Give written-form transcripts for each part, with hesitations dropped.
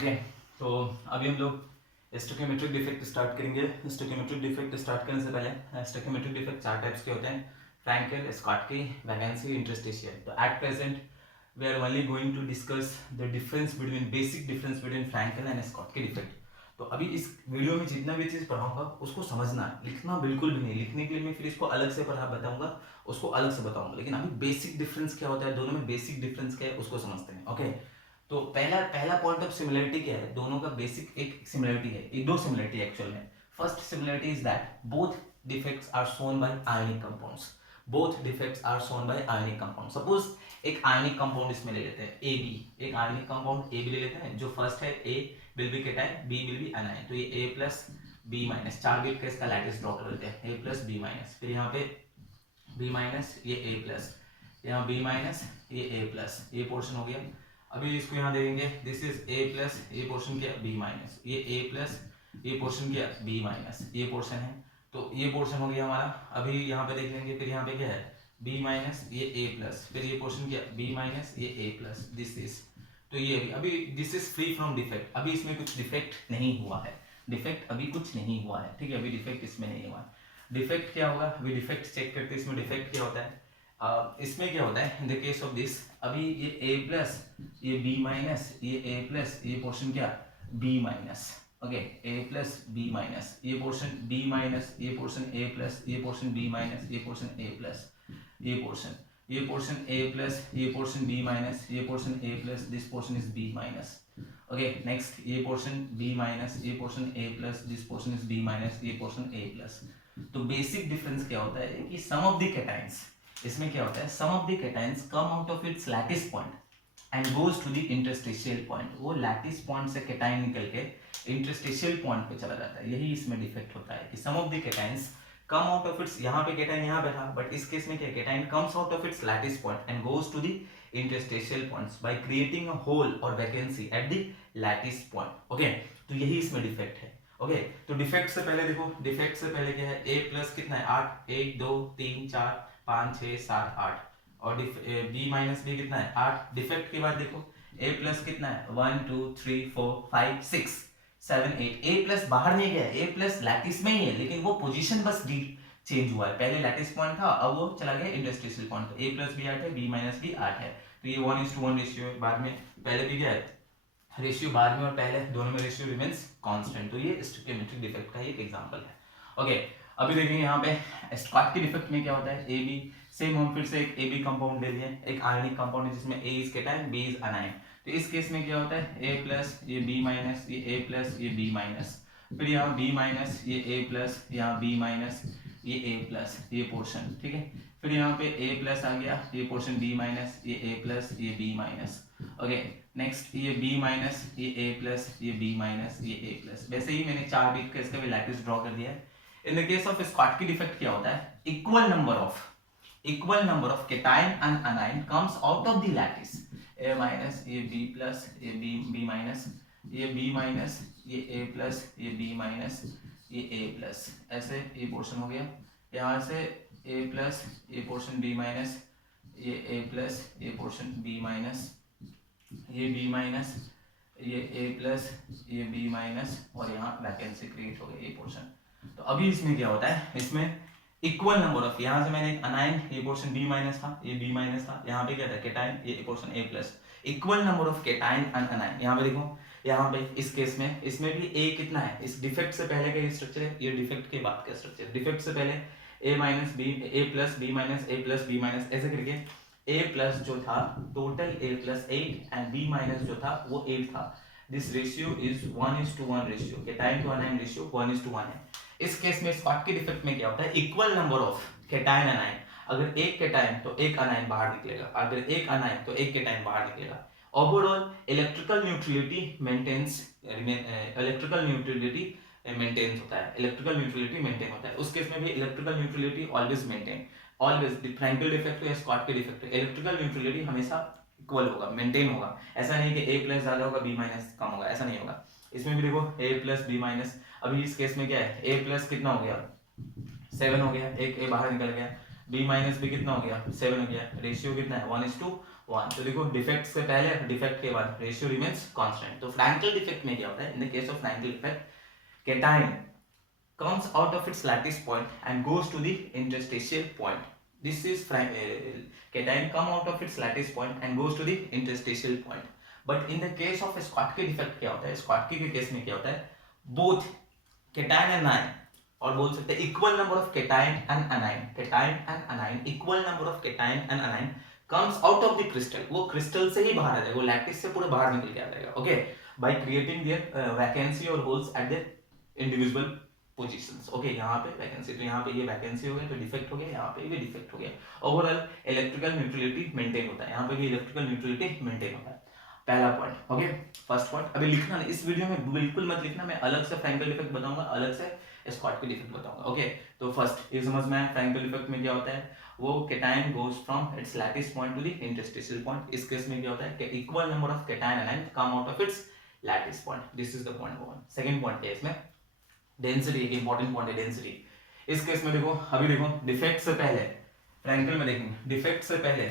Okay, तो अभी हम लोग स्टोइकियोमेट्रिक डिफेक्ट स्टार्ट करेंगे। स्टोइकियोमेट्रिक डिफेक्ट स्टार्ट करने से पहले स्टोइकियोमेट्रिक डिफेक्ट चार टाइप्स के होते हैं: फ्रैंकेल, स्कॉटकी, वैलेंसी, इंटरस्टिशियल। तो at present we are only going to discuss the difference between basic difference between Frenkel and Schottky defect. तो अभी इस वीडियो में जितना भी चीज़ पढ़ाऊंगा उसको समझना, लिखना बिल्कुल भी नहीं। लिखने के लिए मैं फिर इसको अलग से पढ़ा बताऊंगा, उसको अलग से बताऊंगा, लेकिन अभी बेसिक डिफरेंस क्या होता है, दोनों में बेसिक डिफरेंस क्या है उसको समझते हैं। ओके, तो पहला पहला पॉइंट ऑफ सिमिलरिटी क्या है, दोनों का बेसिक एक सिमिलरिटी है, एक दो सिमिलरिटी एक्चुअल में। First similarity is that both defects are shown by ionic compounds. Both defects are shown by ionic compound. Suppose एक आयनिक कंपाउंड इसमें ले लेते हैं ए बी, एक आयनिक कंपाउंड ए बी ले लेते हैं। जो फर्स्ट है A will be cation, B will be anion. तो ये ए प्लस बी माइनस, चार बिट का इसका लैटिस ड्रॉ कर लेते हैं, ए प्लस बी माइनस। फिर यहाँ पे बी माइनस, ये ए प्लस, यहाँ बी माइनस, ये ए प्लस, ये पोर्शन हो गया। अभी इसको यहाँ देखेंगे, दिस इज ए प्लस, ये पोर्शन क्या बी माइनस, ये ए प्लस, ये पोर्शन क्या बी माइनस, ये पोर्शन है। तो ये पोर्शन हो गया हमारा। अभी यहाँ पे देख लेंगे, फिर यहाँ पे क्या है बी माइनस, ये ए प्लस, फिर ये पोर्शन क्या बी माइनस, ये ए प्लस, दिस इज। तो ये अभी this is free from defect. अभी इसमें कुछ डिफेक्ट नहीं हुआ है, डिफेक्ट अभी कुछ नहीं हुआ है, ठीक है। अभी डिफेक्ट इसमें नहीं हुआ है। डिफेक्ट क्या होगा, अभी डिफेक्ट चेक करते हैं। इसमें डिफेक्ट क्या होता है, इसमें क्या होता है in the case of this, अभी ये a प्लस, ये b माइनस, ये a प्लस, ये पोर्शन क्या b minus. Okay, a plus b minus, ये पोर्शन b माइनस, ये पोर्शन a प्लस, ये पोर्शन b माइनस, ये पोर्शन a प्लस, ये पोर्शन a प्लस, ये पोर्शन b माइनस, ये portion a plus, this portion is b minus. Okay, next ये portion b minus, ये portion a plus, this portion is b minus, ये portion a plus. तो basic difference क्या होता है कि सम ऑफ द कैटायंस, इसमें क्या होता है some of the cations come out of its lattice point and goes to the interstitial point. वो लैटिस पॉइंट से कैटायन निकल के इंटरस्टिशियल पॉइंट पे चला जाता है। यही इसमें डिफेक्ट होता है कि some of the cations come out of its, यहाँ पे कैटायन यहाँ पे था, बट इस केस में क्या cation comes out of its lattice point and goes to the interstitial points by creating a hole और vacancy at the lattice point. Okay, तो यही इसमें डिफेक्ट है। ओके, तो डिफेक्ट से पहले देखो, डिफेक्ट से पहले क्या है, a प्लस कितना है 8, 1 2 3 4 5 6 7 8, और b माइनस भी कितना है 8। डिफेक्ट के बाद देखो a प्लस कितना है 1 2 3 4 5 6 7 8। a प्लस बाहर नहीं गया, a प्लस लैटिस में ही है, लेकिन वो पोजीशन बस डी चेंज हुआ है। पहले लैटिस पॉइंट था, अब वो चला गया इंटरस्टिशियल पॉइंट। तो a प्लस भी 8 है, b माइनस भी 8 है। तो ये 1:1 रेशियो है। बाद में पहले भी क्या है रेशियो, बाद में और पहले दोनों में रेशियो रिमेंस कांस्टेंट। तो ये स्टोइकियोमेट्रिक डिफेक्ट का एक एग्जांपल है। ओके, अभी देखेंगे यहाँ पे स्कॉटकी डिफेक्ट में क्या होता है। ए बी, सेम हम फिर से एक ए बी कंपाउंड ले लिए, एक आयनिक कंपाउंड है जिसमें A is cation, B is anion. तो इस केस में क्या होता है ए प्लस, ये बी माइनस, ये ए प्लस, ये बी माइनस। फिर यहाँ बी माइनस, ये ए प्लस, यहाँ बी माइनस, ये ए प्लस, ये पोर्शन, ठीक है। फिर यहाँ पे ए प्लस आ गया, ये पोर्शन बी माइनस, ये ए प्लस, ये बी माइनस। ओके, नेक्स्ट ये b माइनस, ये a प्लस, ये b माइनस, ये a प्लस। वैसे ही मैंने चार बिट का इसका भी लैटिस ड्रॉ कर दिया है। In the case of Schottky defect क्या होता है, equal number of cation and अनायन comes out of the lattice. a minus, ये b प्लस, ये b माइनस, ये b माइनस, ये a प्लस, ये b माइनस, ये a प्लस। ऐसे ये पोर्शन हो गया। यहाँ से a प्लस, ये पोर्शन b माइनस, ये a प्लस, ये पोर्शन b माइनस, ये b माइनस, ये a प्लस, ये b माइनस, और यहाँ वैकेंसी क्रिएट हो गई, ये पोर्शन। तो अभी इसमें क्या होता है, इसमें इक्वल नंबर ऑफ, यहाँ से मैंने एक अनायन, ये पोर्शन b माइनस था, ये b माइनस था, यहाँ पे क्या था कैटायन, ये portion a plus. Equal number of cation and अनायन। यहाँ पे देखो, यहाँ पे इस केस में, इसमें भी a कितना है, इस डिफेक्ट से पहले का ये स्ट्रक्चर है, ये डिफेक्ट के बाद का स्ट्रक्चर। डिफेक्ट से पहले a minus b, a plus b minus, a plus b minus, ऐसे करके a प्लस जो था total a plus 8 and b minus जो था वो 8 था। This ratio is 1:1 ratio, cation to anion ratio 1:1 है। इस केस में स्कॉटकी डिफेक्ट में क्या होता है, इक्वल नंबर ऑफ कैटायन अनायन। अगर एक कैटायन तो एक अनायन बाहर निकलेगा, अगर एक अनायन तो एक कैटायन बाहर निकलेगा। Overall electrical neutrality maintains, electrical neutrality maintain होता है, इलेक्ट्रिकल न्यूट्रलिटी मेंटेन होता है। उस केस में भी electrical neutrality always maintain, always Frenkel defect या स्कॉटकी डिफेक्ट, इलेक्ट्रिकल न्यूट्रलिटी हमेशा इक्वल होगा, मेंटेन होगा। ऐसा नहीं कि a प्लस ज्यादा होगा b माइनस कम होगा, ऐसा नहीं होगा। इसमें भी देखो a प्लस b माइनस। अभी इस केस में क्या है, a प्लस कितना हो गया 7 हो गया, एक a बाहर निकल गया, b माइनस भी कितना हो गया 7 हो गया। रेशियो कितना है 1:1 1। तो देखो डिफेक्ट से पहले डिफेक्ट के बाद रेशियो रिमेन्स कांस्टेंट। तो फ्रैंकल डिफेक्ट में क्या होता है, in the case of Frenkel defect cation comes out of its lattice point and goes to the interstitial point. This is cation come out of its lattice point and goes to the interstitial point. But in the case of Schottky defect क्या होता है, Schottky के case में क्या होता है, both cation and anion, और बोल सकते हैं equal number of cation and anion, equal number of cation and anion comes out of the crystal. वो crystal से ही बाहर आ जाएगा, वो lattice से पूरे बाहर निकल के आ जाएगा, okay, by creating their vacancy or holes at their individual positions. Okay, यहाँ पे वैकेंसी, तो यहाँ पे ये वैकेंसी हो गया तो डिफेक्ट हो गया, यहाँ पे भी डिफेक्ट हो गया। ओवरऑल इलेक्ट्रिकल न्यूट्रलिटी मेंटेन होता है, यहाँ पे भी इलेक्ट्रिकल न्यूट्रलिटी मेंटेन होता है। पहला पॉइंट, ओके, फर्स्ट पॉइंट। अभी लिखना नहीं, इस वीडियो में बिल्कुल मत लिखना, मैं अलग से फ्रैंकल डिफेक्ट बताऊंगा, अलग से स्कॉटकी डिफेक्ट बताऊंगा। ओके, तो फर्स्ट ये समझ में आया फ्रैंकल डिफेक्ट में क्या होता है, वो cation goes from its lattice point two the interstitial point. इस केस में क्या होता है कि equal number of cation anion come out of its lattice point. This is the point 1। Second point है इसमें डेंसिटी, एक इंपॉर्टेंट पॉइंट है डेंसिटी। इस केस में देखो, अभी देखो डिफेक्ट से पहले फ्रैंकल में देखेंगे, डिफेक्ट से पहले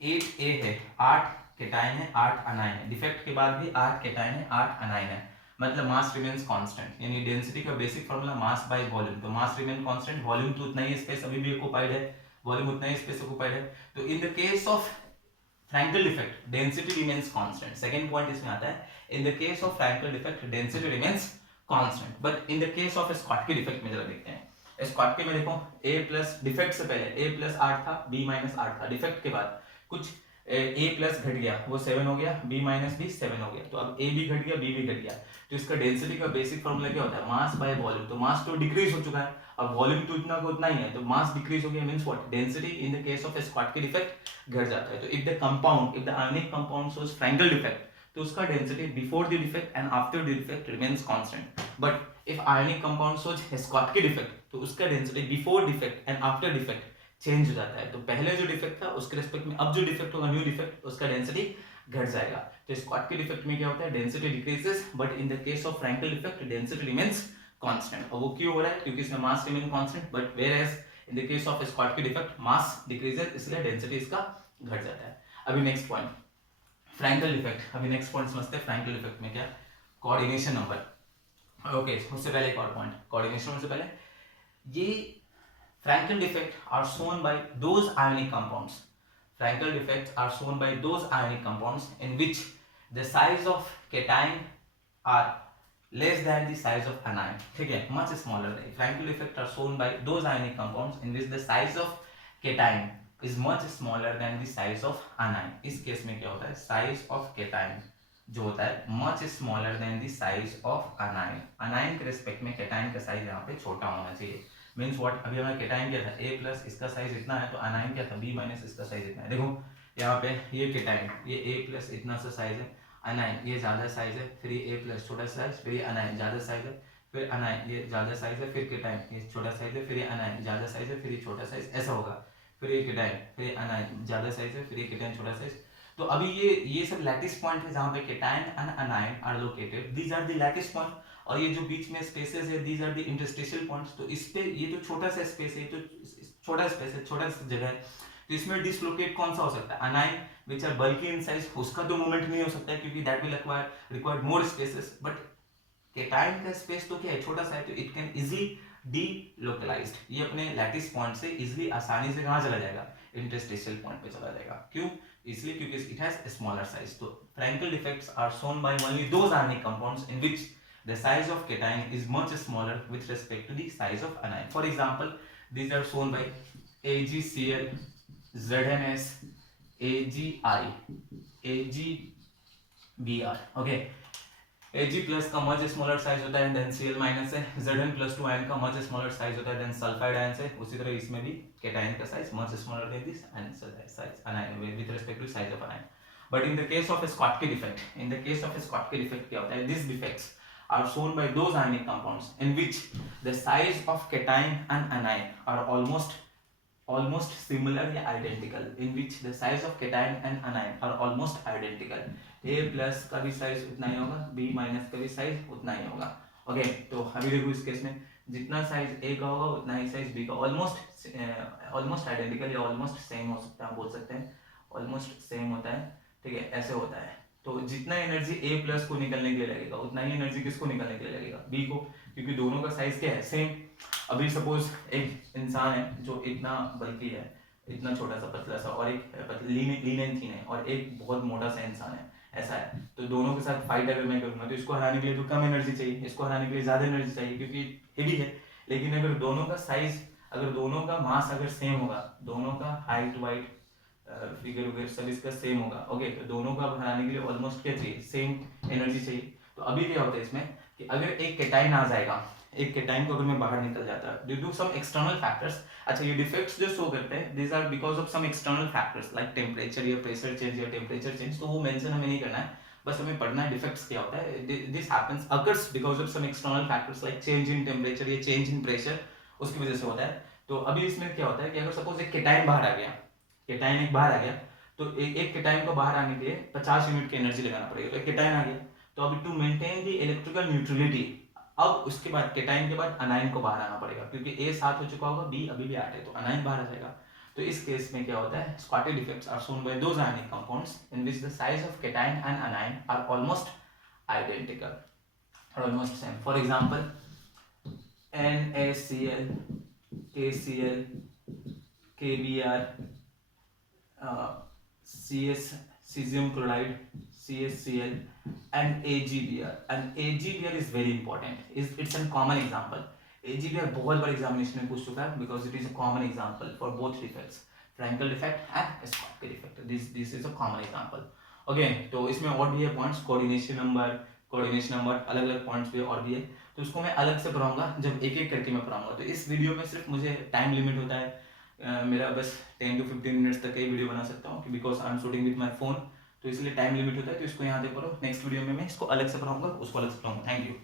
8A है, 8 केटाइन है, 8 अनाइन है। डिफेक्ट के बाद भी 8 केटाइन है, 8 अनाइन है, मतलब मास रिमेन्स कांस्टेंट। यानी डेंसिटी का basic formula mass by volume, तो मास रिमेन कांस्टेंट, वॉल्यूम तो उतना ही, स्पेस अभी भी ऑक्युपाइड है, वॉल्यूम उतना ही, स्पेस ऑक्युपाइड है। तो in the case of Frenkel defect density remains constant. Second point इसमें आता है, in the case of Frenkel defect density remains constant, but in the case of Schottky defect में जरा देखते हैं। स्कॉटकी में देखो a प्लस, डिफेक्ट से पहले a प्लस 8 था, b माइनस 8 था। डिफेक्ट के बाद कुछ a प्लस घट गया, वो 7 हो गया, b माइनस भी 7 हो गया। तो अब a भी घट गया, b भी घट गया। तो इसका डेंसिटी का बेसिक फॉर्मूला क्या होता है, मास बाय वॉल्यूम। तो मास तो डिक्रीज हो चुका है, अब वॉल्यूम तो इतना को उतना ही है, तो मास डिक्रीज हो गया, means what, density in the case of Schottky defect घट जाता है। तो if the compound, if the ionic compound shows Frenkel defect, तो उसका density before the defect and after the defect remains constant. But if ionic compound shows Schottky defect, तो उसका density before defect and after defect change हो जाता है। तो पहले जो डिफेक्ट था उसके रिस्पेक्ट में अब जो डिफेक्ट होगा, न्यू डिफेक्ट, उसका डेंसिटी घट जाएगा। तो स्कॉटकी डिफेक्ट में क्या होता है, density decreases, but in the case of Frenkel defect density remains constant. और वो क्यों हो रहा है, क्योंकि इसमें mass remain constant, but whereas in the case of Schottky defect mass decreases, इसलिए डेंसिटी इसका घट जाता है। अभी नेक्स्ट पॉइंट फ्रैंकल डिफेक्ट। अभी नेक्स्ट पॉइंट समझते हैं फ्रैंकल डिफेक्ट में क्या, कोऑर्डिनेशन नंबर। ओके, उससे पहले एक और पॉइंट, कोऑर्डिनेशन से पहले, ये Frenkel defect are shown by those ionic compounds, Frenkel defects are shown by those ionic compounds in which the size of cation are less than the size of anion, ठीक है, much smaller than। Frenkel defect are shown by those ionic compounds in which the size of cation is much smaller than the size of anion। इस case में क्या होता है, size of cation जो होता है much smaller than the size of anion। anion के respect में cation का साइज यहाँ पे छोटा होना चाहिए। मीन्स व्हाट, अभी हमारा cation क्या था, a प्लस, इसका साइज इतना है, तो anion क्या था, b माइनस, इसका साइज इतना है। देखो यहाँ पे ये cation, ये a प्लस इतना सा साइज है, anion ये ज्यादा साइज है, फिर ये a प्लस छोटा साइज, फिर ये anion ज्यादा साइज है, फिर anion ये ज्यादा साइज है, फिर cation ये छोटा साइज है, फिर ये anion ज्यादा साइज है, फिर ये छोटा साइज, ऐसा होगा। फिर ये केटाइन, फिर ये अनाइन ज्यादा साइज है, फिर ये केटाइन छोटा साइज। तो अभी ये सब लैटिस पॉइंट है जहां पे cation and anion are located, these are the lattice point. और ये जो बीच में स्पेसेस है, these are the interstitial points. तो इस पे ये तो छोटा सा स्पेस है, तो छोटा स्पेस है, छोटा सा जगह है, तो इसमें डिसलोकेट कौन सा हो सकता है, anion which are bulky in size, उसका तो मूवमेंट नहीं हो सकता है क्योंकि that will require more spaces. But cation का स्पेस तो क्या है, छोटा सा है, तो इट कैन इजीली डीलोकलाइज्ड, ये अपने लैटिस पॉइंट से इजीली आसानी से कहां चला जाएगा, इंटरस्टिशियल पॉइंट पे चला जाएगा। क्यों, इसलिए क्योंकि इट हैज स्मॉलर साइज। तो Frenkel defects are shown by only those ionic compounds in which the size of cation is much smaller with respect to the size of anion. For example these are shown by AgCl, ZnS, AgI, AgBr। Okay, Ag plus का much smaller size होता है than Cl minus से, Zn plus 2 ion का much smaller size होता है then sulphide ion से। उसी तरह इसमें भी केटाइन का size much smaller than this size anion with respect to size of anion. But in the case of Schottky defect, in the case of Schottky defect क्या होता है, these defects are shown by those ionic compounds in which the size of cation and anion are almost similar या identical, in which the size of cation and anion are almost identical। A plus का भी size उतना ही होगा, B minus का भी size उतना ही होगा। Okay, तो अभी देखो इस केस में जितना साइज A का होगा उतना ही साइज B का, ऑलमोस्ट आइडेंटिकल या ऑलमोस्ट सेम हो सकता है, हम बोल सकते हैं ऑलमोस्ट सेम होता है, ठीक है, ऐसे होता है। तो जितना एनर्जी ए प्लस को निकलने के लिए लगेगा उतना ही एनर्जी किसको निकलने के लिए लगेगा, बी को, क्योंकि दोनों का साइज क्या है, सेम। अभी सपोज एक इंसान है जो इतना बल्कि है, इतना छोटा सा पतला सा, और एक लीन एंड थीन है, और एक बहुत मोटा सा इंसान है, ऐसा है। तो दोनों के साथ फाइट अगर मैं करूंगा तो इसको हराने के लिए तो कम एनर्जी चाहिए, इसको हराने के लिए ज्यादा एनर्जी चाहिए क्योंकि हेवी है। लेकिन अगर दोनों का साइज, अगर दोनों का मास अगर सेम होगा, दोनों का हाइट वाइट फिगर वगैरह सब इसका सेम होगा, ओके, तो दोनों का हराने के लिए ऑलमोस्ट क्या चाहिए, सेम एनर्जी चाहिए। तो अभी क्या होता है इसमें कि अगर एक केटाइन आ जाएगा, एक केटाइन को अगर मैं बाहर निकल जाता है due to some external factors. अच्छा, ये डिफेक्ट्स जो शो करते हैं this are because of some external factors like temperature या प्रेशर चेंज या टेम्परेचर चेंज, तो वो मेंशन हमें नहीं करना है, बस हमें पढ़ना है डिफेक्ट्स क्या होता है। This happens occurs because of some external factors like change in temperature या चेंज इन प्रेशर, उसकी वजह से होता है। तो अभी इसमें क्या होता है कि अगर सपोज एक केटाइन बाहर आ गया, केटाइन एक बाहर आ गया, तो एक केटाइन को बाहर आने के लिए 50 यूनिट की एनर्जी लगाना पड़ेगा। तो एक केटाइन आ गया, तो अभी to maintain the electrical neutrality, अब उसके बाद केटाइन के बाद अनाइन को बाहर आना पड़ेगा, क्योंकि ए 7 हो चुका होगा, बी अभी भी 8 है, तो अनाइन बाहर आ जाएगा। तो इस केस में क्या होता है, Schottky defects are shown by those ionic compounds in which the size of cation and anion are almost identical, almost same. For example NaCl, KCl, KBr, CS, cesium chloride, CSCl, and AgBr. And AgBr is very important. It's a common example. AgBr बहुत बार examination में पूछ चुका है because it is a common example for both defects, Frankel defect and Schottky defect. This is a common example. Okay, तो इसमें और भी है पॉइंट्स, कोऑर्डिनेशन नंबर अलग अलग पॉइंट्स भी और भी है, तो उसको मैं अलग से पढ़ाऊंगा जब एक एक करके मैं पढ़ाऊंगा। तो इस वीडियो में सिर्फ मुझे टाइम लिमिट होता है, मेरा बस 10 to 15 मिनट्स तक का ही वीडियो बना सकता हूँ because I am shooting with my phone, तो इसलिए टाइम लिमिट होता है। तो इसको यहाँ तक करो, नेक्स्ट वीडियो में मैं इसको अलग से पढ़ाऊंगा, उसको अलग से पढ़ाऊंगा। Thank you.